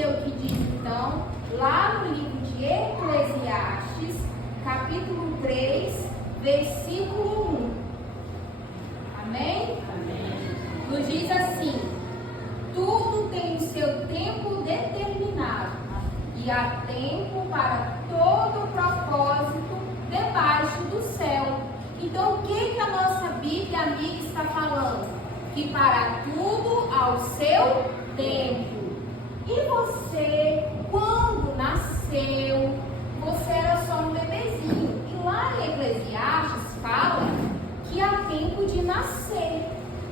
ver o que diz então, lá no livro de Eclesiastes, capítulo 3, versículo 1. Amém? Amém. Nos diz assim: tudo tem o seu tempo determinado, e há tempo para todo propósito debaixo do céu. Então, o que a nossa Bíblia amiga está falando? Que para tudo ao seu tempo. E você, quando nasceu, você era só um bebezinho. E lá em Eclesiastes fala que há tempo de nascer.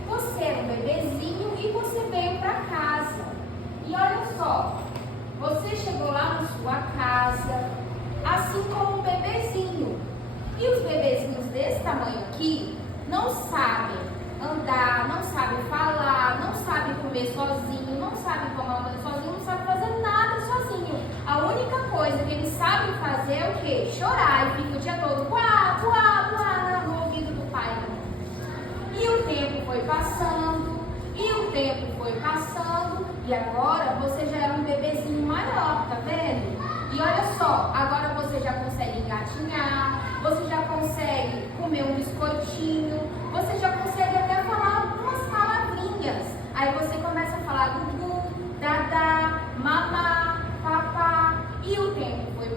Você era um bebezinho e você veio para casa. E olha só, você chegou lá na sua casa, assim como um bebezinho. E os bebezinhos desse tamanho aqui não sabem andar, não sabem falar, não sabem comer sozinho, não sabem tomar banho sozinho, não sabem fazer nada sozinho. A única coisa que eles sabem fazer é o quê? Chorar, e fica o dia todo buá, buá, buá, no ouvido do pai. E o tempo foi passando, e agora você já é um bebezinho maior, tá vendo? E olha só, agora você já consegue engatinhar, você já consegue comer um biscoitinho, você já consegue até falar algumas palavrinhas. Aí você começa a falar gugu, dadá, mamá, papá. E o tempo foi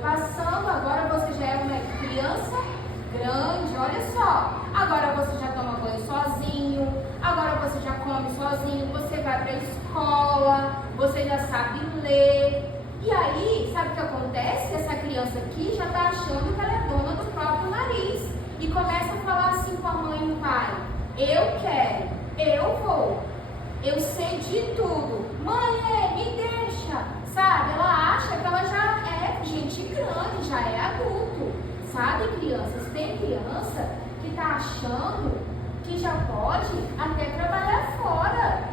passando, agora você já é uma criança grande, olha só. Agora você já toma banho sozinho, agora você já come sozinho, você vai para a escola, você já sabe ler. E aí, sabe o que acontece? Essa criança aqui já está achando que ela é dona do próprio nariz. E começa a falar assim com a mãe e o pai: eu quero, eu vou, eu sei de tudo. Mãe, me deixa. Sabe? Ela acha que ela já é gente grande, já é adulto. Sabe, crianças? Tem criança que está achando que já pode até trabalhar fora.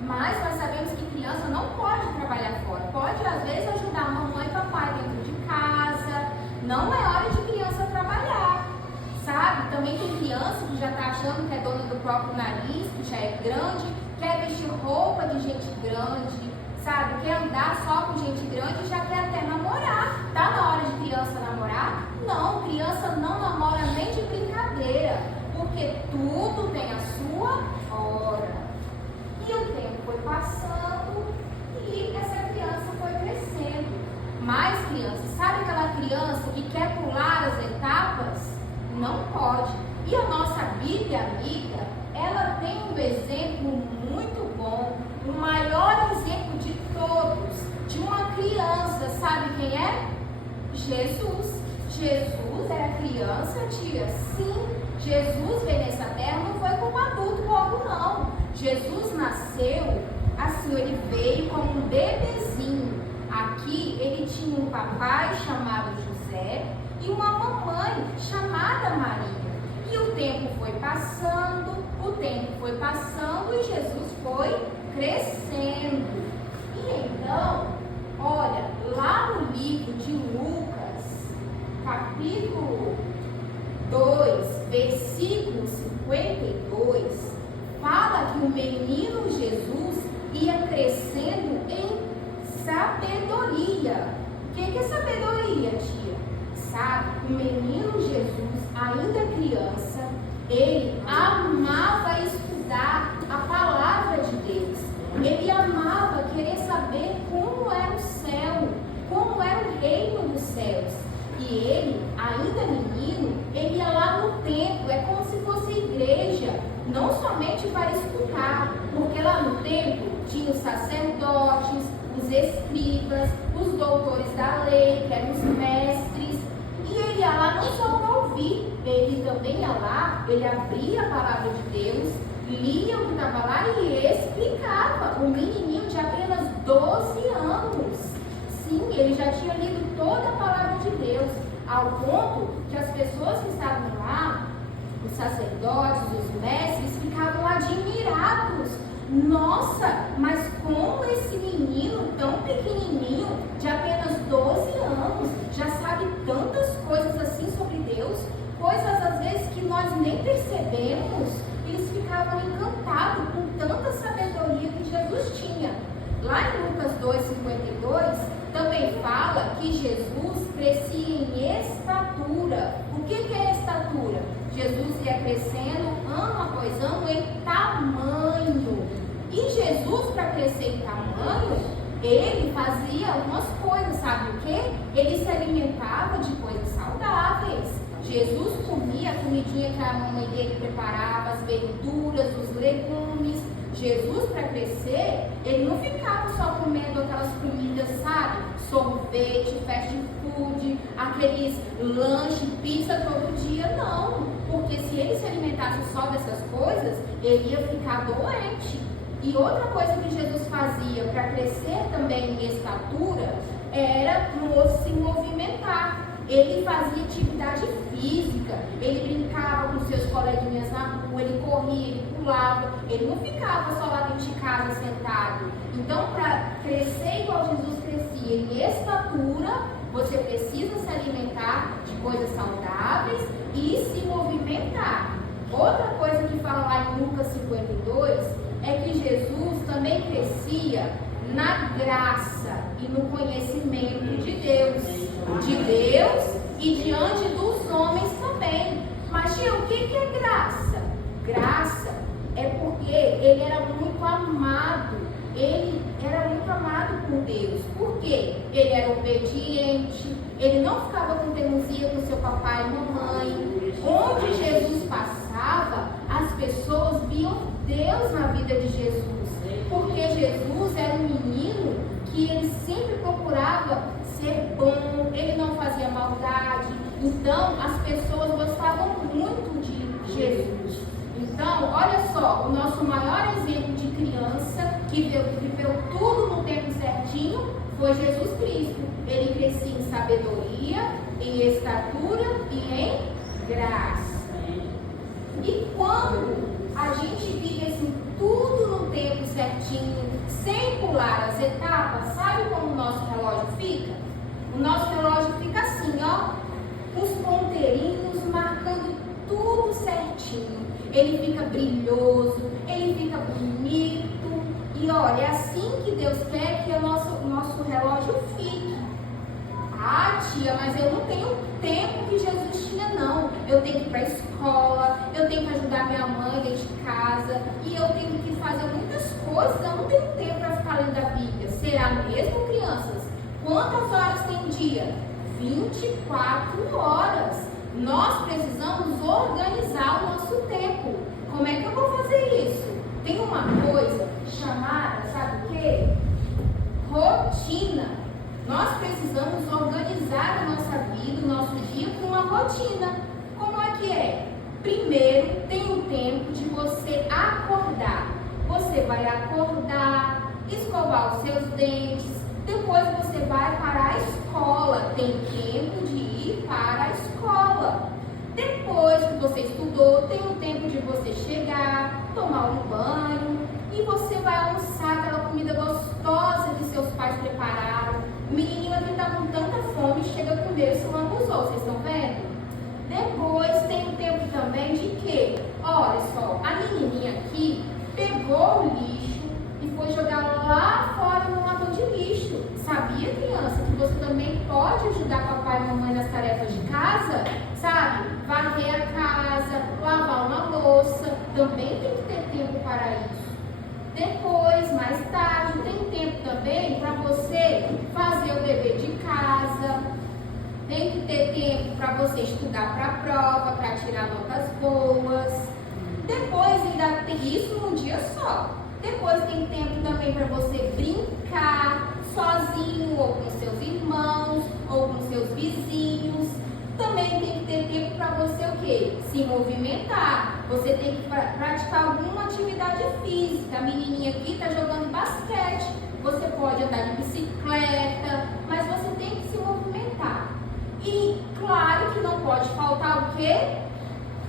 Mas nós sabemos que criança não pode trabalhar fora. Pode, às vezes, ajudar a mamãe e papai dentro de casa. Não é hora de criança trabalhar. Sabe? Também tem criança que já está achando que é dona do próprio nariz, que já é grande, quer vestir roupa de gente grande, sabe? Quer andar só com gente grande e já quer até namorar. Tá na hora de criança namorar? Não, criança não namora nem de brincadeira, porque tudo tem a sua hora. E o tempo foi passando e essa criança foi crescendo. Mais crianças, sabe aquela criança que quer pular as etapas? Não pode. E a nossa Bíblia amiga, ela tem um exemplo muito bom, o maior exemplo de todos, de uma criança. Sabe quem é? Jesus. Jesus era criança, tia? Sim. Jesus veio nessa terra, não foi como adulto logo não. Jesus nasceu, assim, ele veio como um bebezinho. Aqui ele tinha um papai chamado José e uma mamãe chamada Maria. E o tempo foi passando e Jesus foi crescendo. E então, olha, lá no livro de Lucas, capítulo 2, versículo 52, fala que o menino Jesus ia crescendo em sabedoria. O que é sabedoria, tia? Sabe, o menino Jesus, ainda criança, ele amava estudar a palavra de Deus. Ele amava querer saber como era o céu, como era o reino dos céus. E ele, ainda menino, ele ia lá no templo, é como se fosse igreja, não somente para estudar, porque lá no templo tinha os sacerdotes, os escribas, os doutores da lei, que eram os mestres, e ele ia lá não só para ouvir, ele também ia lá, ele abria a palavra de Deus, lia o que estava lá e explicava. Um menininho de apenas 12 anos. Sim, ele já tinha lido toda a palavra de Deus, ao ponto que as pessoas que estavam lá, os sacerdotes, os mestres, ficavam admirados. Nossa, mas como esse menino tão pequenininho, de apenas 12 anos, já sabe tantas coisas assim sobre Deus, coisas às vezes que nós nem percebemos. Eles ficavam encantados com tanta sabedoria que Jesus tinha. cresçamos em tamanho. E Jesus, para crescer em tamanho, ele fazia algumas coisas, sabe o quê? Ele se alimentava de coisas saudáveis. Jesus comia a comidinha que a mamãe dele preparava, as verduras, os legumes. Jesus, para crescer, ele não ficava só comendo aquelas comidas, sabe? Sorvete, fast food, aqueles lanches, pizza todo dia, não. Porque se ele se alimentasse só dessas coisas, ele ia ficar doente. E outra coisa que Jesus fazia para crescer também em estatura era se movimentar. Ele fazia atividade física, ele brincava com seus coleguinhas na rua, ele corria, ele pulava, ele não ficava só lá dentro de casa sentado. Então, para crescer igual Jesus crescia em estatura, você precisa se alimentar de coisas saudáveis e se movimentar. Outra coisa que fala lá em Lucas 52 é que Jesus também crescia na graça e no conhecimento de Deus e diante dos homens também. Mas, tia, o que é graça? Graça é porque ele era muito amado. Ele era muito amado por Deus. Por quê? Ele era obediente, ele não ficava com teimosia com seu papai e mamãe. Onde Jesus passava, as pessoas viam Deus na vida de Jesus. Porque Jesus era um menino que ele sempre procurava ser bom, ele não fazia maldade. Então, as pessoas gostavam muito de Jesus. Então, olha só, o nosso maior exemplo de criança que viveu tudo no tempo certinho foi Jesus Cristo. Ele crescia em sabedoria, em estatura e em graça. E quando a gente vive assim, tudo no tempo certinho, sem pular as etapas, sabe como o nosso relógio fica? O nosso relógio fica assim, ó, os ponteirinhos marcando tudo certinho. Ele fica brilhoso, ele fica bonito. E olha, é assim que Deus quer que o nosso relógio fique. Ah, tia, mas eu não tenho tempo que Jesus tinha, não. Eu tenho que ir para a escola, eu tenho que ajudar minha mãe dentro de casa, e eu tenho que fazer muitas coisas, eu não tenho tempo para ficar lendo a Bíblia. Será mesmo, crianças? Quantas horas tem um dia? 24 horas. Nós precisamos organizar o nosso tempo. Como é que eu vou fazer isso? Tem uma coisa chamada, sabe o quê? Rotina. Nós precisamos organizar a nossa vida, o nosso dia com uma rotina. Como é que é? Primeiro, tem um tempo de você acordar. Você vai acordar, escovar os seus dentes, depois você vai para a escola. Tem tempo de ir para a escola. Depois que você estudou, tem um tempo de você chegar, tomar um banho e você vai almoçar aquela comida gostosa que seus pais prepararam. O menininho aqui está com tanta fome, chega primeiro, se não abusou, vocês estão vendo? Depois tem um tempo também de quê? Olha só, a menininha aqui pegou o lixo e foi jogar lá fora no latão de lixo. Sabia, criança, que você também pode ajudar papai e mamãe nas tarefas de casa? Sabe? Varrer a casa, lavar uma louça. Também tem que ter tempo para isso. Depois, mais tarde, tem tempo também para você fazer o dever de casa. Tem que ter tempo para você estudar para a prova, para tirar notas boas. Depois ainda tem isso num dia só. Depois tem tempo também para você brincar sozinho, ou com seus irmãos, ou com seus vizinhos. Também tem que ter tempo para você o quê? Se movimentar. Você tem que praticar alguma atividade física. A menininha aqui está jogando basquete. Você pode andar de bicicleta, mas você tem que se movimentar. E claro que não pode faltar o quê?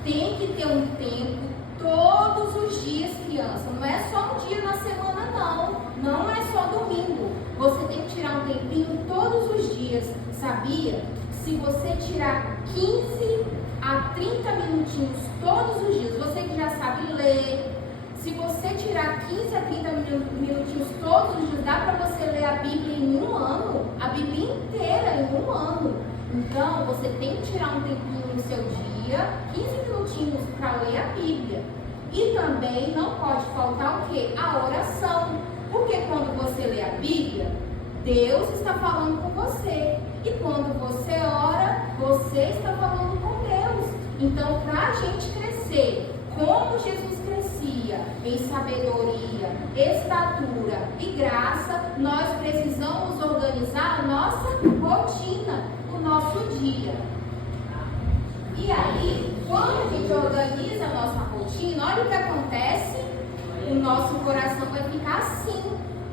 Tem que ter um tempo todos os dias, criança. Não é só um dia na semana, não. Não é só domingo. Você tem que tirar um tempinho todos os dias. Sabia? Se você tirar 15 a 30 minutinhos todos os dias, você que já sabe ler, se você tirar 15 a 30 minutinhos todos os dias, dá para você ler a Bíblia em um ano, a Bíblia inteira em um ano. Então, você tem que tirar um tempinho no seu dia, 15 minutinhos para ler a Bíblia. E também não pode faltar o quê? A oração. Porque quando você lê a Bíblia, Deus está falando com você. E quando você ora, você está falando com Deus. Então, para a gente crescer, como Jesus crescia em sabedoria, estatura e graça, nós precisamos organizar a nossa rotina, o nosso dia. E aí, quando a gente organiza a nossa rotina, olha o que acontece, o nosso coração vai ficar assim.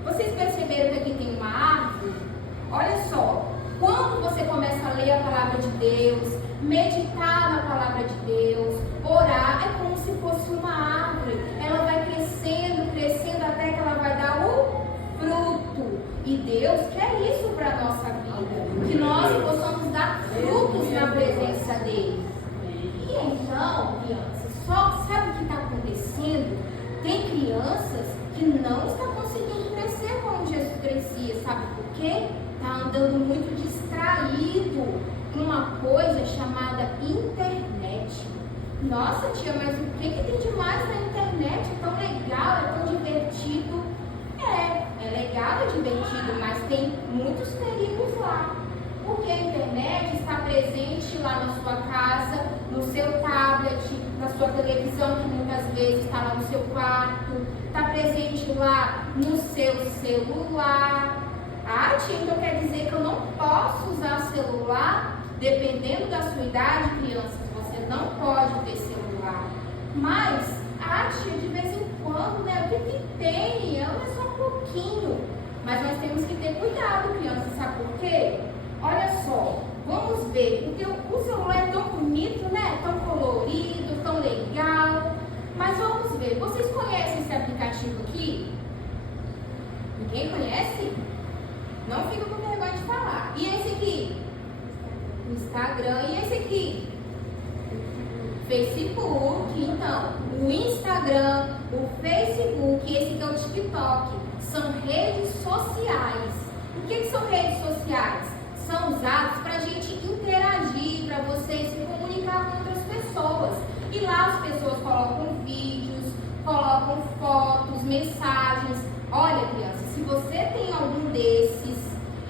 Vocês perceberam que aqui tem uma árvore? Olha só, quando você começa a ler a palavra de Deus, meditar na palavra de Deus, orar, é como se fosse uma árvore. Ela vai crescendo, crescendo, até que ela vai dar o fruto. E Deus quer isso para a nossa vida, que nós possamos dar frutos na presença dele. E então, crianças, só sabe o que está acontecendo? Tem crianças que não estão conseguindo crescer como Jesus crescia. Sabe por quê? Está andando muito distraído com uma coisa chamada internet. Nossa, tia, mas o que tem demais na internet? É tão legal, é tão divertido. É legal, é divertido, mas tem muitos perigos lá. Porque a internet está presente lá na sua casa, no seu tablet, na sua televisão, que muitas vezes está lá no seu quarto, está presente lá no seu celular. Ah, tia, então quer dizer que eu não posso usar celular? Dependendo da sua idade, crianças, você não pode ter celular. Mas, tia, de vez em quando, né? O que tem? É só um pouquinho. Mas nós temos que ter cuidado, crianças, sabe por quê? Olha só, vamos ver, porque o celular é tão bonito, né? Tão colorido, tão legal. Mas vamos ver, vocês conhecem esse aplicativo aqui? Ninguém conhece? Não fica com vergonha de falar. E esse aqui? Instagram. E esse aqui? Facebook. Então, o Instagram, o Facebook e esse aqui é o TikTok. São redes sociais. O que são redes sociais? São usados para a gente interagir, para você se comunicar com outras pessoas. E lá as pessoas colocam vídeos, colocam fotos, mensagens. Olha, criança, se você tem algum desses,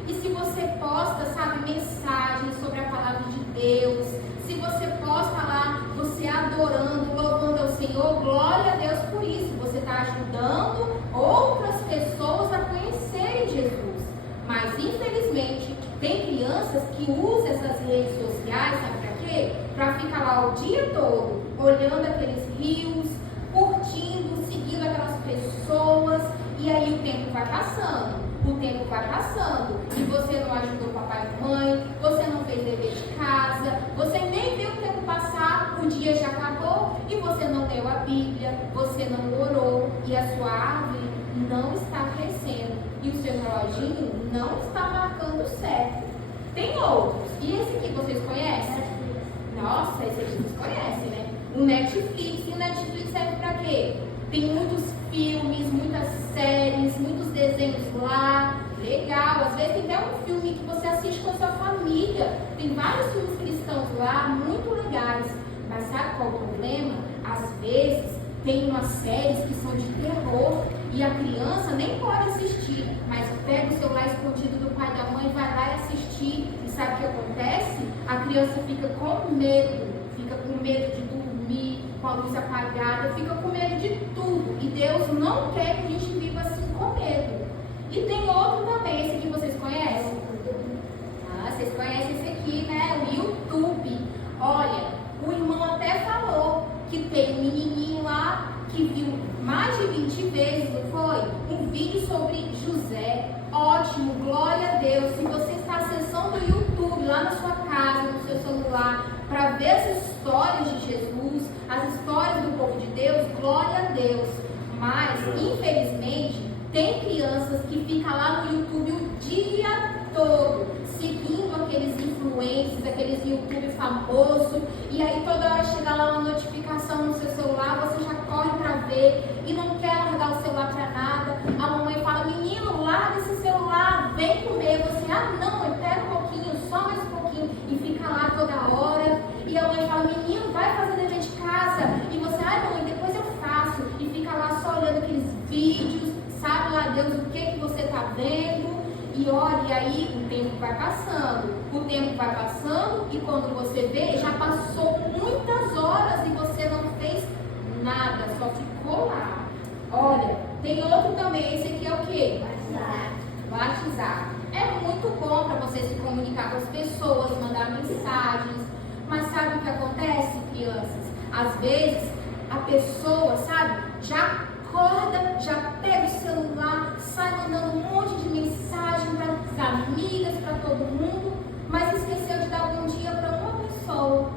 e se você posta, sabe, mensagens sobre a palavra de Deus, se você posta lá, você adorando, louvando ao Senhor, glória a Deus por isso. Você está ajudando outras pessoas a conhecerem Jesus. Mas, infelizmente, tem crianças que usam essas redes sociais, sabe para quê? Para ficar lá o dia todo, olhando aqueles reels, curtindo, seguindo aquelas pessoas, e aí o tempo vai passando, e você não ajudou o papai e mãe, você não fez dever de casa, você nem viu o tempo passar, o dia já acabou, e você não leu a Bíblia, você não orou, e a sua árvore não está crescendo, e o seu reloginho não está marcando certo. Tem outros, e esse aqui vocês conhecem? Nossa, esse aqui vocês conhecem, né? O Netflix. E o Netflix serve para quê? Tem muitos filmes, muitas séries, muitos desenhos lá. Legal. Às vezes tem até um filme que você assiste com a sua família. Tem vários filmes cristãos lá, muito legais. Mas sabe qual é o problema? Às vezes tem umas séries que são de terror e a criança nem pode assistir, mas pega o celular escondido do pai e da mãe, vai lá e assistir. E sabe o que acontece? A criança fica com medo de dormir, com a luz apagada, fica com medo de tudo. E Deus não quer que a gente viva assim com medo. E tem outro também, esse aqui vocês conhecem? Ah, vocês conhecem esse aqui, né? O YouTube. Olha, o irmão até falou que tem um menininho lá que viu mais de 20 vezes, não foi? Um vídeo sobre José. Ótimo, glória a Deus. Se você está acessando o YouTube lá na sua casa, no seu celular, para ver as histórias de Jesus, as histórias do povo de Deus, glória a Deus. Mas, infelizmente, tem crianças que ficam lá no YouTube o dia todo, seguindo aqueles influencers, aqueles YouTube famosos, e aí toda hora chega lá uma notificação no seu celular, você já corre para ver e não quer largar o celular para nada. A mamãe fala, menino, larga esse celular, vem comer. Você, não, espera um pouquinho, só mais um pouquinho, e fica lá toda hora. E a mãe fala, menino, vai fazer dever de casa. E você, mamãe, depois eu faço. Deus, o que você está vendo? E olha, e aí o tempo vai passando. O tempo vai passando e quando você vê, já passou muitas horas e você não fez nada, só ficou lá. Olha, tem outro também, esse aqui é o quê? Batizar. É muito bom para você se comunicar com as pessoas, mandar mensagens. Mas sabe o que acontece, crianças? Às vezes, a pessoa, sabe, já acorda, já pega o celular, sai mandando um monte de mensagem para as amigas, para todo mundo, mas esqueceu de dar bom dia para uma pessoa,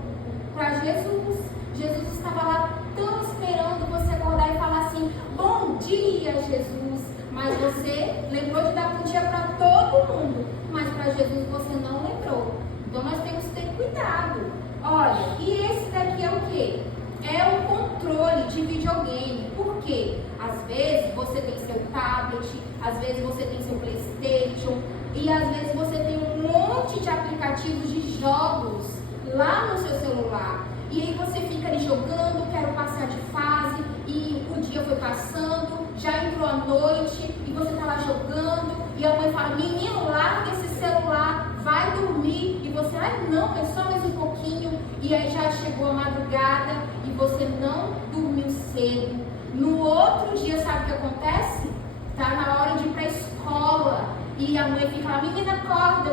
para Jesus. Jesus estava lá tão esperando você acordar e falar assim, bom dia, Jesus. Mas você lembrou de dar bom dia para todo mundo, mas para Jesus você não lembrou. Então nós temos que ter cuidado. Olha, e esse daqui é o quê? É o controle de videogame. Por quê? Às vezes você tem seu tablet, às vezes você tem seu PlayStation e às vezes você tem um monte de aplicativos de jogos lá no seu celular. E aí você fica ali jogando, quero passar de fase e o dia foi passando, já entrou a noite e você tá lá jogando e a mãe fala, menino, larga esse celular, vai dormir. E você, ai não, é só mais um pouquinho. E aí já chegou a madrugada e você não dormiu cedo. No outro dia, sabe o que acontece? Tá na hora de ir pra escola e a mãe fica lá, menina acorda,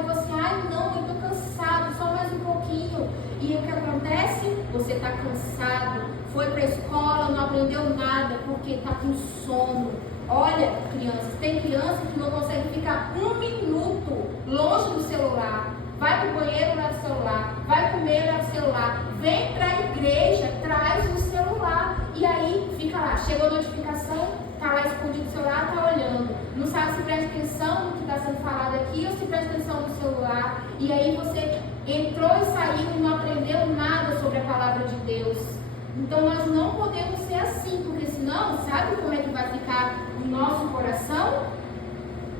e você, ai não, eu tô cansado, só mais um pouquinho. E o que acontece? Você tá cansado, foi pra escola, não aprendeu nada porque tá com sono. Olha, crianças, tem criança que não consegue ficar um minuto longe do celular. Vai pro banheiro, leva o celular. Vai comer, leva o celular. Vem pra igreja, traz o celular. E aí, fica lá. Chegou a notificação, tá lá escondido o celular, tá olhando. Não sabe se presta atenção no que está sendo falado aqui ou se presta atenção no celular. E aí você entrou e saiu e não aprendeu nada sobre a palavra de Deus. Então nós não podemos ser assim, porque senão, sabe como é que vai ficar o nosso coração?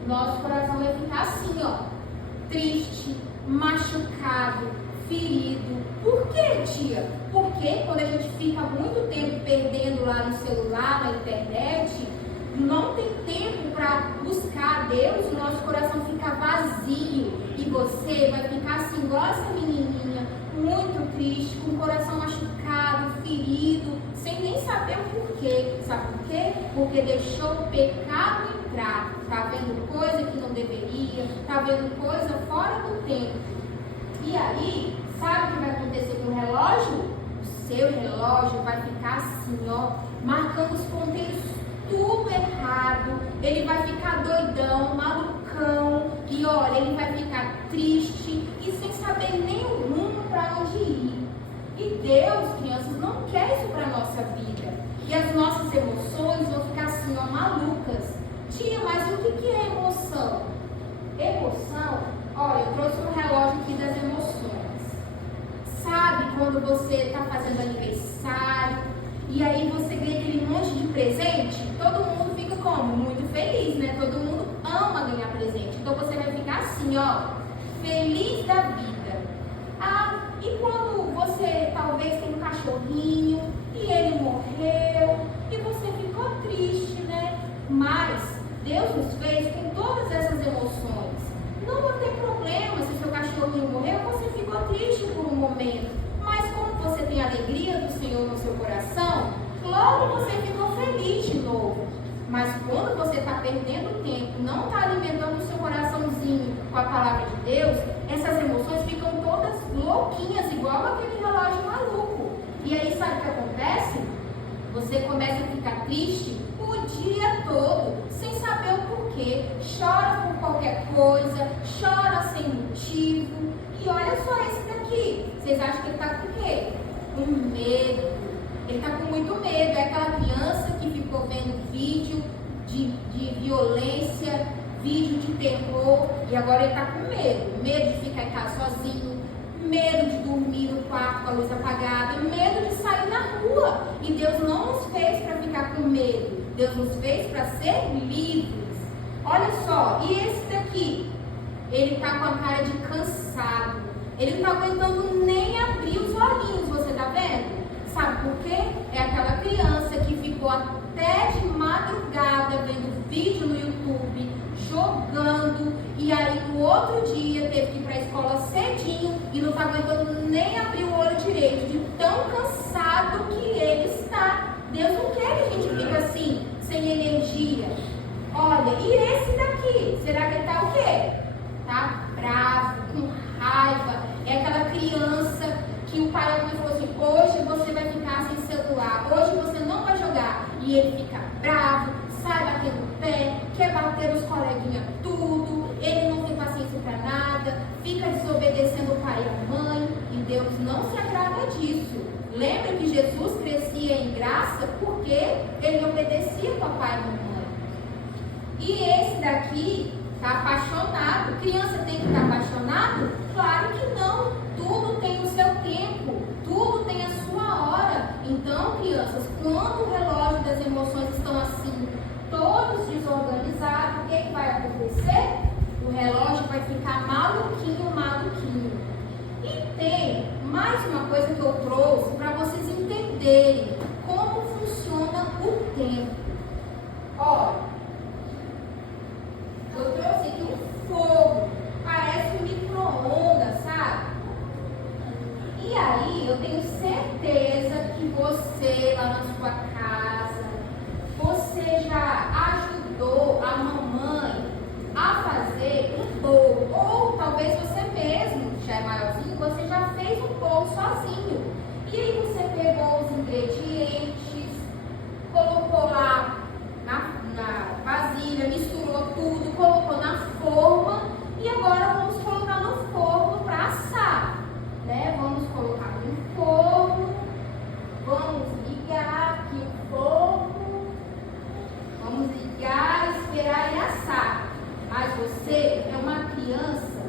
Nosso coração vai ficar assim, ó, triste, machucado, ferido. Por quê, tia? Porque quando a gente fica muito tempo perdendo lá no celular, na internet, não tem tempo para buscar a Deus, o nosso coração fica vazio e você vai ficar assim, igual essa menininha, muito triste, com o coração machucado, ferido, sem nem saber o porquê. Sabe por quê? Porque deixou o pecado entrar, tá vendo coisa que não deveria, tá vendo coisa fora do tempo. E aí, sabe o que vai acontecer com o relógio? O seu relógio vai ficar assim, ó, marcando os ponteiros tudo errado, ele vai ficar doidão, malucão, e olha, ele vai ficar triste e sem saber nem o rumo para onde ir. E Deus, crianças, não quer isso para a nossa vida. E as nossas emoções vão ficar assim, ó, malucas. Tia, mas o que é emoção? Emoção, olha, eu trouxe um relógio aqui das emoções. Sabe quando você está fazendo aniversário, e aí você ganha aquele monte de presente, todo mundo fica como? Muito feliz, né? Todo mundo ama ganhar presente. Então você vai ficar assim, ó, feliz da vida. Ah, e quando você talvez tem um cachorrinho e ele morreu e você ficou triste, né? Mas Deus nos fez com todas essas emoções. Não vai ter problema se seu cachorrinho morreu, você ficou triste por um momento. Mas como você tem a alegria do Senhor no seu coração, logo você ficou feliz de novo. Mas quando você está perdendo tempo, não está alimentando o seu coraçãozinho com a palavra de Deus, essas emoções ficam todas louquinhas, igual aquele relógio maluco. E aí sabe o que acontece? Você começa a ficar triste o dia todo, sem saber o porquê. Chora por qualquer coisa, chora sem motivo. E olha só esse daqui. Vocês acham que ele está com o quê? Com medo. Ele está com muito medo. É aquela criança que ficou vendo vídeo de violência, vídeo de terror, e agora ele está com medo. Medo de ficar em casa sozinho, medo de dormir no quarto com a luz apagada, medo de sair na rua. E Deus não nos fez para ficar com medo. Deus nos fez para ser livres. Olha só, e esse daqui? Ele está com a cara de cansado. Ele não está aguentando nem abrir os olhinhos, você está vendo? Sabe por quê? É aquela criança que ficou até de madrugada vendo vídeo outro dia teve que ir para a escola cedinho e não está aguentando nem abrir o olho direito, de tão cansado que ele está. Deus não quer que a gente fique assim, sem energia. Olha, e esse daqui, será que ele está o quê? Tá bravo, com raiva. É aquela criança que o pai e a mãe falou assim: hoje você vai ficar sem celular, hoje você não vai jogar. E ele fica bravo, sai batendo o pé, quer bater os coleguinhas tudo, ele não tem paciência para nada, fica desobedecendo o pai e a mãe, e Deus não se agrada disso. Lembra que Jesus crescia em graça porque ele obedecia ao papai e à mamãe. E esse daqui está apaixonado. Criança tem que estar apaixonado? Claro que não. Tudo tem o seu tempo, tudo tem a sua hora. Então, crianças, quando o relógio das emoções estão assim, todos desorganizados, o que vai acontecer? O relógio vai ficar maluquinho, maluquinho. E tem mais uma coisa que eu trouxe para vocês entenderem como funciona o tempo. Olha, eu trouxe aqui um fogo, parece um micro-ondas, sabe? E aí, eu tenho certeza que você, lá na sua casa, você já ajudou a mamãe a fazer um bolo. Ou talvez você mesmo, já é maiorzinho, você já fez um bolo sozinho. E aí você pegou os ingredientes, colocou lá na vasilha, misturou tudo, colocou na forma. E agora vamos colocar no forno para assar. Né? Vamos colocar no forno, vamos ligar aqui o forno, vamos ligar, esperar ele assar. Mas você é uma criança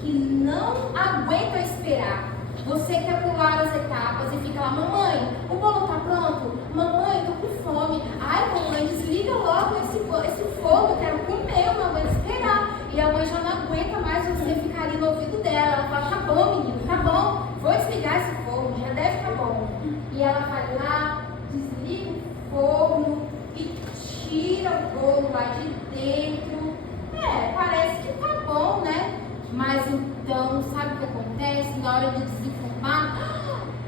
que não aguenta esperar. Você quer pular as etapas e fica lá: mamãe, o bolo está pronto? Mamãe, estou com fome. Ai, mamãe, desliga logo esse forno, eu quero comer, eu não aguento esperar. E a mãe já não aguenta mais você ficar ali no ouvido dela. Ela fala: tá bom, menino, tá bom, vou desligar esse forno, já deve estar bom. E ela vai lá, desliga o forno e tira o bolo lá de dentro. Parece que tá bom, né? Mas então, sabe o que acontece na hora de desenformar?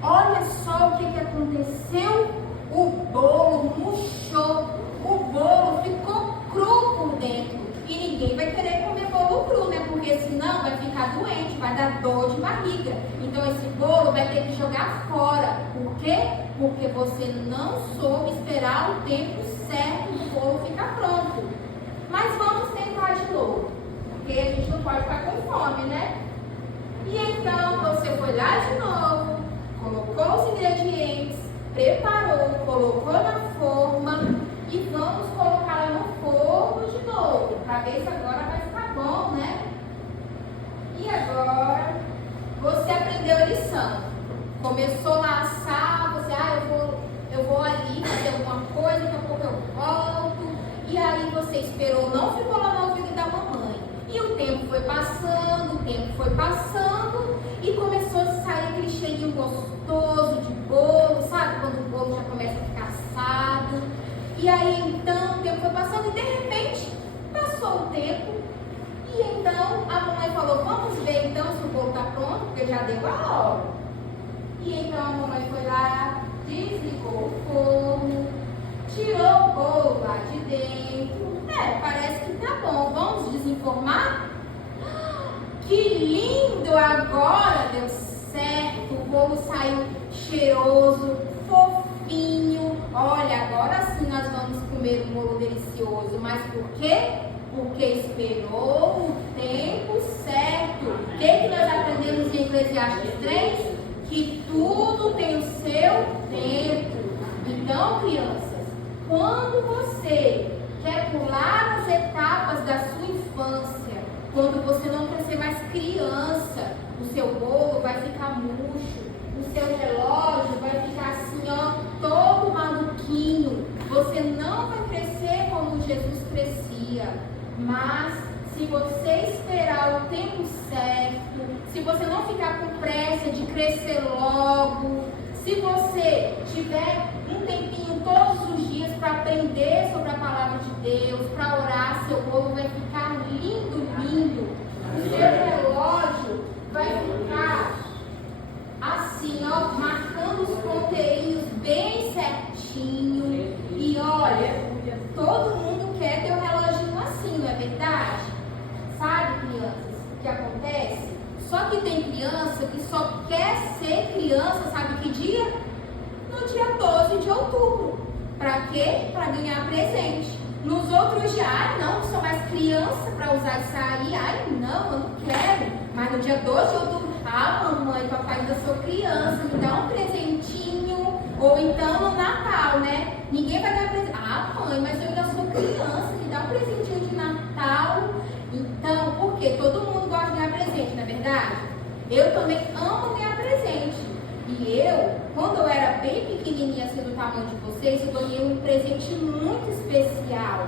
Olha só o que aconteceu. O bolo murchou, o bolo ficou cru por dentro. E ninguém vai querer comer bolo cru, né? Porque senão vai ficar doente, vai dar dor de barriga. Então esse bolo vai ter que jogar fora. Por quê? Porque você não soube esperar o tempo certo do bolo ficar pronto. Mas vamos tentar de novo, porque a gente não pode ficar com fome, né? E então você foi lá de novo, colocou os ingredientes, preparou, colocou na forma e vamos colocar lá no forno de novo, para ver se agora vai ficar bom, né? E agora você aprendeu a lição. Começou lá a assar, você, eu vou ali fazer alguma coisa, daqui a pouco eu volto. E aí você esperou, não ficou lá no ouvido da mamãe. E o tempo foi passando e começou a sair aquele cheirinho gostoso de bolo, sabe? Quando o bolo já começa a ficar assado. E aí então o tempo foi passando e de repente passou o tempo. E então a mamãe falou: vamos ver então se o bolo está pronto, porque já deu a hora. E então a mamãe foi lá, desligou o forno, tirou o bolo lá de dentro. Parece que tá bom. Vamos desenformar? Que lindo! Agora deu certo. O bolo saiu cheiroso, fofinho. Olha, agora sim nós vamos comer um bolo delicioso. Mas por quê? Porque esperou o tempo certo. O que nós aprendemos em Eclesiastes 3? Que tudo tem o seu tempo. Então, crianças, quando você quer pular as etapas da sua infância, quando você não quer ser mais criança, o seu bolo vai ficar murcho, o seu relógio vai ficar assim, todo maluquinho. Você não vai crescer como Jesus crescia. Mas se você esperar o tempo certo, se você não ficar com pressa de crescer logo, se você tiver um tempinho todos os dias para aprender sobre a palavra de Deus, para orar, seu bolo vai ficar lindo, lindo. O seu relógio vai ficar assim, ó, marcando os ponteirinhos bem certinho. E olha, todo mundo quer ter um reloginho assim, não é verdade? Sabe, crianças, o que acontece? Só que tem criança que só quer ser criança, sabe que dia? No dia 12 de outubro. Pra quê? Pra ganhar presente. Nos outros dias, não sou mais criança pra usar isso aí. Ai, não, eu não quero. Mas no dia 12 de outubro, mamãe, papai, ainda sou criança, me dá um presentinho. Ou então no Natal, né? Ninguém vai ganhar presente. Mãe, mas eu ainda sou criança, me dá um presentinho de Natal. Então, por quê? Todo mundo gosta de ganhar presente, não é verdade? Eu também amo ganhar presente. E eu, quando eu era bem pequenininha, assim, do tamanho de vocês, eu ganhei um presente muito especial.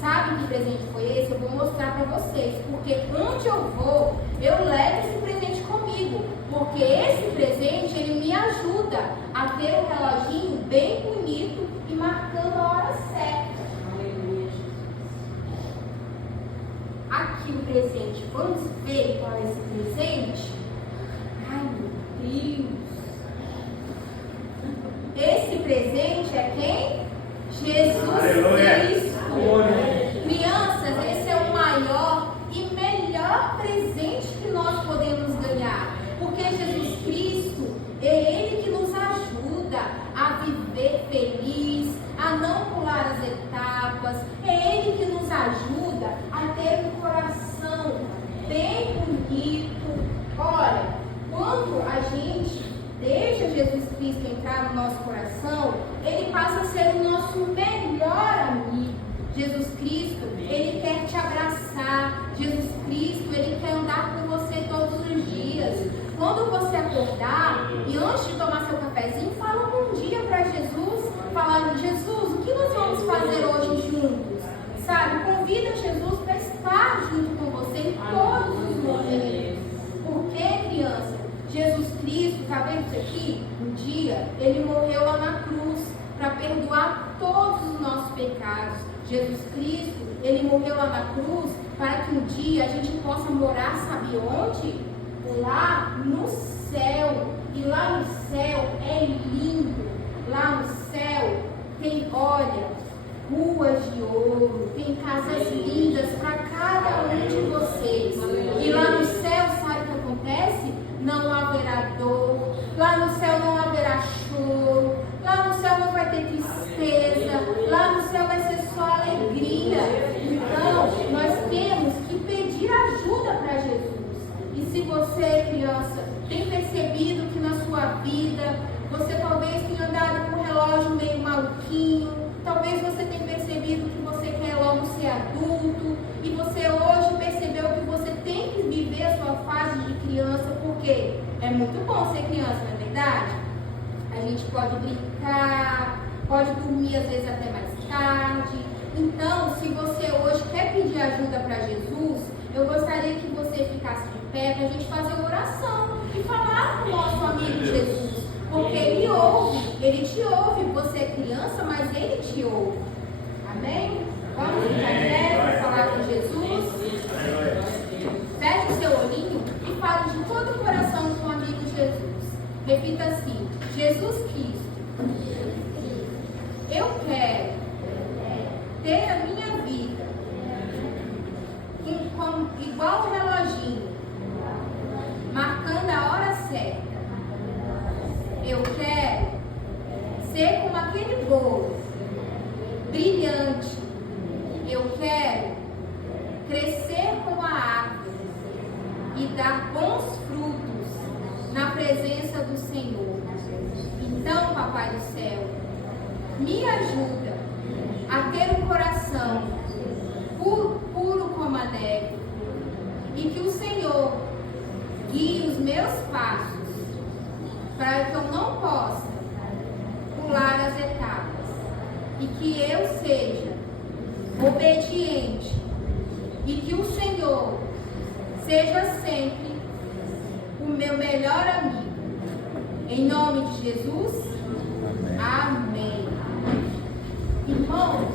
Sabe que presente foi esse? Eu vou mostrar pra vocês. Porque onde eu vou, eu levo esse presente comigo. Porque esse presente, ele me ajuda a ter um reloginho bem bonito e marcando a hora certa. Aqui o presente. Vamos ver qual é esse presente? Ai, meu Deus. Esse presente é quem? Jesus Cristo. Crianças, esse é o maior e melhor presente que nós podemos ganhar. Porque Jesus Cristo é Ele que nos ajuda a viver feliz, a não pular as etapas. É Ele que nos ajuda a ter um coração bem bonito. Olha, quando a gente deixa Jesus Cristo entrar no nosso coração, Ele passa a ser o nosso melhor amigo. Jesus Cristo, Ele quer te abraçar. Jesus Cristo, Ele quer andar com você todos os dias. Quando você acordar e antes de tomar seu cafezinho, fala um bom dia para Jesus, falando: Jesus, o que nós vamos fazer hoje juntos? Sabe, convida Jesus para estar junto com você em todos os momentos. Porque, criança, Jesus Cristo, tá vendo isso aqui? Um dia, Ele morreu lá na cruz para perdoar todos os nossos pecados. Jesus Cristo, Ele morreu lá na cruz para que um dia a gente possa morar, sabe onde? Lá no céu. E lá no céu é lindo. Lá no céu tem, olha, ruas de ouro, tem casas lindas para cada um de vocês. E lá no céu, sabe o que acontece? Não haverá dor, lá no céu não haverá choro, lá no céu não vai ter tristeza, lá no céu vai ser só alegria. Então, nós temos que pedir ajuda para Jesus. E se você, criança, tem percebido que na sua vida, você talvez tenha andado com o relógio meio maluquinho, talvez você tenha percebido que você quer logo ser adulto, e você hoje percebeu que você tem que viver a sua fase de criança, porque é muito bom ser criança, não é verdade? A gente pode brincar, pode dormir às vezes até mais tarde. Então, se você hoje quer pedir ajuda para Jesus, eu gostaria que você ficasse de pé para a gente fazer uma oração e falar com o nosso amigo Jesus. Porque Ele ouve, Ele te ouve. Você é criança, mas Ele te ouve. Amém? Vamos ficar de pé para falar com Jesus? Feche o seu olhinho e fale de todo o coração com o amigo Jesus. Repita assim: Jesus Cristo, eu quero ter a minha vida igual um reloginho, marcando a hora certa. Eu quero ser como aquele bolo, brilhante. Eu quero crescer como a árvore e dar bons frutos na presença do Senhor. Então, Papai do céu, me ajuda a ter um coração puro como a neve, e que o Senhor guie os meus passos para que eu não possa pular as etapas, e que eu seja obediente, e que o Senhor seja sempre o meu melhor amigo. Em nome de Jesus, amém. Irmãos,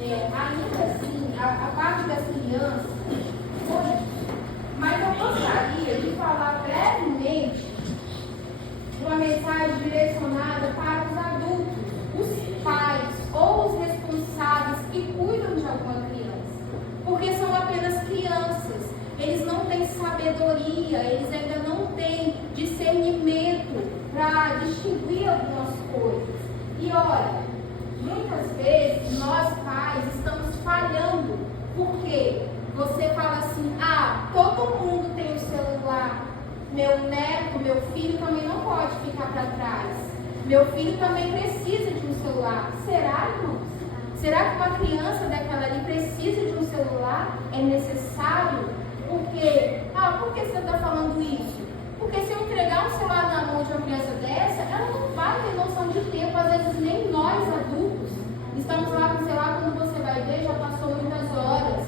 ainda assim, a parte das crianças, com a criança? Porque são apenas crianças. Eles não têm sabedoria, eles ainda não têm discernimento para distinguir algumas coisas. E olha, muitas vezes nós pais estamos falhando, porque você fala assim, todo mundo tem um celular, meu neto, meu filho também não pode ficar para trás, meu filho também precisa de um celular. Será, irmãos? Será que uma criança daquela ali precisa de um celular? É necessário? Por quê? Por que você está falando isso? Porque se eu entregar um celular na mão de uma criança dessa, ela não vai ter noção de tempo, às vezes nem nós adultos. Estamos lá com o celular, quando você vai ver, já passou muitas horas.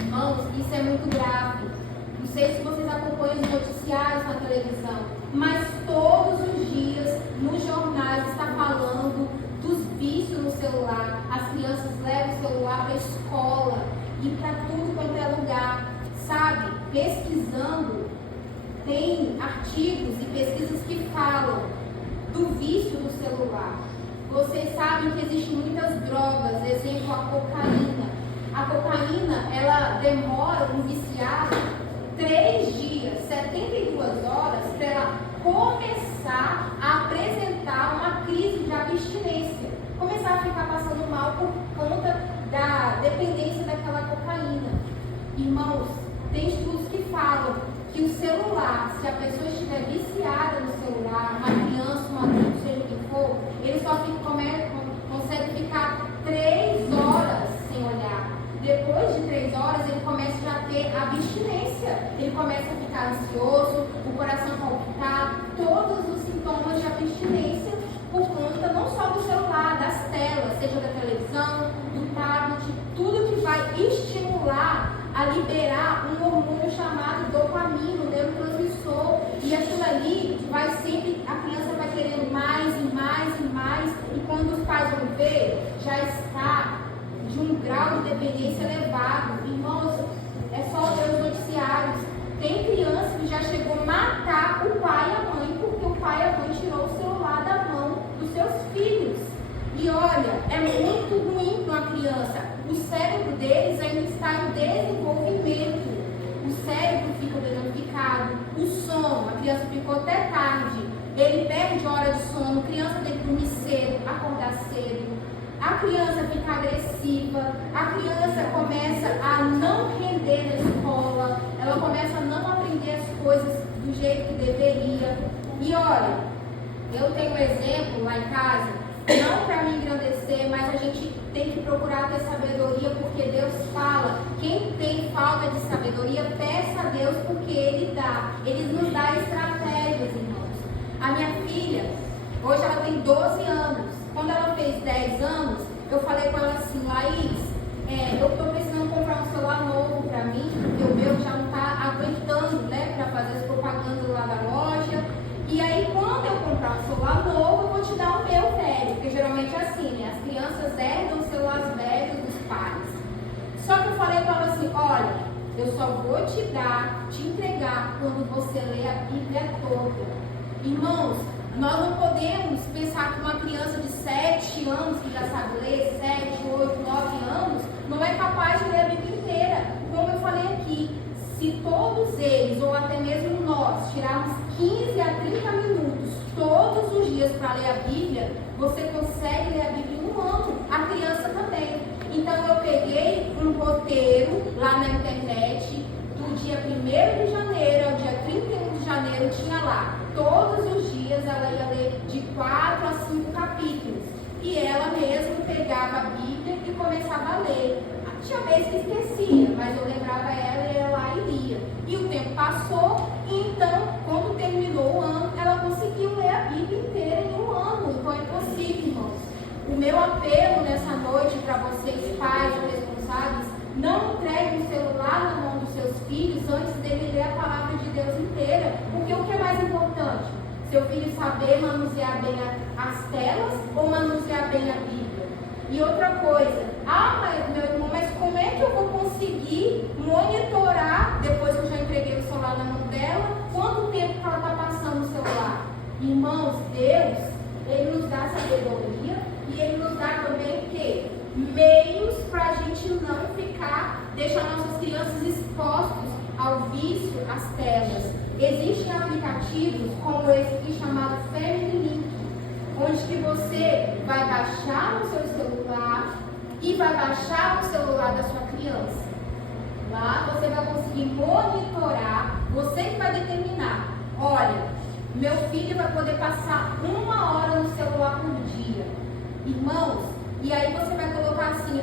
Irmãos, isso é muito grave. Não sei se vocês acompanham os noticiários na televisão, mas todos os dias nos jornais está falando dos vícios no celular. As crianças levam o celular para a escola e para tudo quanto é lugar. Sabe, pesquisando, tem artigos e pesquisas que falam do vício do celular. Vocês sabem que existem muitas drogas, exemplo, a cocaína. A cocaína, ela demora um viciado 3 dias, 72 horas, para ela começar a apresentar uma crise de abstinência. Começar a ficar passando mal por conta da dependência daquela cocaína. Irmãos, tem estudos que falam que o celular, se a pessoa estiver viciada no celular, uma criança, um adulto, seja o que for, ele só consegue ficar 3 horas sem olhar. Depois de 3 horas, ele começa já a ter abstinência. Ele começa a ficar ansioso, o coração palpitar, todos os sintomas de abstinência por conta não só do celular, das telas, seja da televisão, do tablet, tudo que vai estimular a liberar um hormônio chamado dopamina, o neurotransmissor. E aquilo ali vai sempre, a criança vai querendo mais e mais e mais. E quando os pais vão ver, já está de um grau de dependência elevado. Irmãos, é só ver os noticiários. Tem criança que já chegou a matar o pai e a mãe, porque o pai e a mãe tirou o celular da mão dos seus filhos. E olha, é muito ruim para uma criança. O cérebro deles ainda está em desenvolvimento. O cérebro fica danificado. O sono, a criança ficou até tarde. Ele perde hora de sono. A criança tem que dormir cedo, acordar cedo. A criança fica agressiva. A criança começa a não render na escola. Ela começa a não aprender as coisas do jeito que deveria. E olha, eu tenho um exemplo lá em casa. Não para me engrandecer, mas a gente tem que procurar ter sabedoria, porque Deus fala. Quem tem falta de sabedoria, peça a Deus, porque Ele dá. Ele nos dá estratégias, irmãos. A minha filha, hoje ela tem 12 anos. Quando ela fez 10 anos, eu falei com ela assim, Laís, eu estou precisando comprar um celular novo para mim, porque o meu já não está aguentando, né, para fazer as propagandas lá da loja. E aí, quando eu comprar um celular novo, eu vou te dar o meu velho, porque geralmente é assim, né? As crianças herdam os celulares velhos dos pais. Só que eu falei para ela assim, olha, eu só vou te entregar quando você ler a Bíblia toda. Irmãos, nós não podemos pensar que uma criança de 7 anos, que já sabe ler, 7, 8, 9 anos, não é capaz de ler a Bíblia inteira. Como eu falei aqui, se todos eles, ou até mesmo nós, tirarmos 15 a 30 minutos todos os dias para ler a Bíblia, você consegue ler a Bíblia em 1 ano, a criança também. Então eu peguei um roteiro lá na internet, do dia 1º de janeiro ao dia 31 de janeiro, tinha lá, todos os dias ela ia ler de 4 a 5 capítulos. E ela mesma pegava a Bíblia e começava a ler. Tinha vez que esquecia, mas eu lembrava ela e ela lá e lia. E o tempo passou, e então, quando terminou o ano, ela conseguiu ler a Bíblia inteira em 1 ano. Então é possível, irmãos. O meu apelo nessa noite para vocês, pais ou responsáveis, não entreguem o celular na mão dos seus filhos antes dele ler a palavra de Deus inteira. Porque o que é mais importante? Seu filho saber manusear bem as telas ou manusear bem a Bíblia? E outra coisa, meu irmão, mas como é que eu vou conseguir monitorar, depois que eu já entreguei o celular na mão dela, quanto tempo que ela está passando no celular? Irmãos, Deus, Ele nos dá sabedoria e Ele nos dá também o quê? Meios para a gente telas. Existem aplicativos como esse aqui chamado Family Link, onde que você vai baixar no seu celular e vai baixar no celular da sua criança. Lá você vai conseguir monitorar, você que vai determinar, olha, meu filho vai poder passar 1 hora no celular por dia. Irmãos, e aí você vai colocar assim,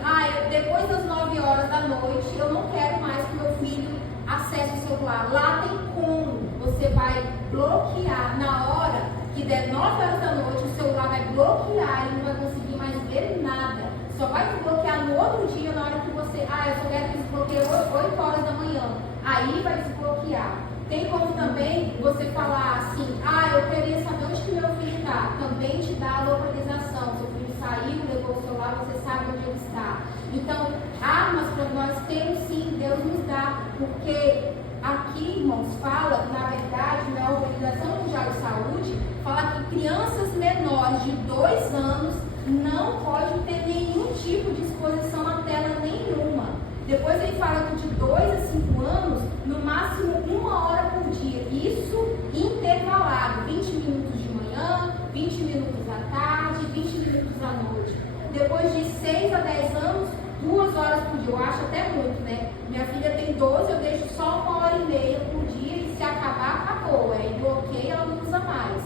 depois das 9 horas da noite, eu não quero mais que meu filho acesse o celular. Lá tem como, você vai bloquear na hora que der 9 horas da noite, o celular vai bloquear, ele não vai conseguir mais ver nada. Só vai desbloquear no outro dia, na hora que você, eu só quero que desbloqueie 8 horas da manhã. Aí vai desbloquear. Tem como também você falar assim, eu queria saber onde que meu filho está. Também te dá a localização. Seu filho saiu, levou o celular, você sabe onde ele está. Então, armas para nós temos sim, Deus nos dá. Porque aqui, irmãos, fala, na verdade, na Organização Mundial de Saúde, fala que crianças menores de 2 anos não podem ter nenhum tipo de exposição à tela nenhuma. Depois ele fala que de 2 a 5 anos, no máximo 1 hora por dia. Isso intervalado, 20 minutos de manhã, 20 minutos à tarde, 20 minutos à noite. Depois de 6 a 10 anos, 2 horas por dia. Eu acho até muito, né? Minha filha tem 12, eu deixo só 1h30 por dia e se acabar, acabou. Aí bloqueia, ela não usa mais.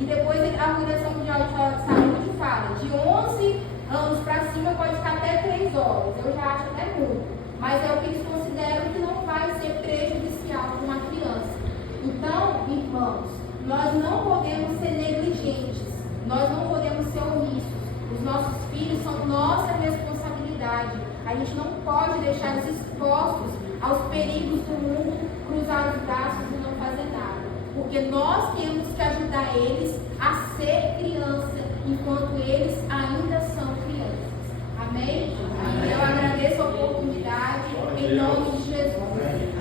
E depois a Organização Mundial de Saúde fala, de 11 anos para cima pode ficar até 3 horas. Eu já acho até muito. Mas é o que eles consideram que não vai ser prejudicial para uma criança. Então, irmãos, nós não podemos ser negligentes. Nós não podemos ser omissos. Os nossos filhos são nossa responsabilidade. A gente não pode deixar eles expostos aos perigos do mundo, cruzar os braços e não fazer nada. Porque nós temos que ajudar eles a ser criança, enquanto eles ainda são crianças. Amém? Amém. Eu agradeço a oportunidade em nome de Jesus.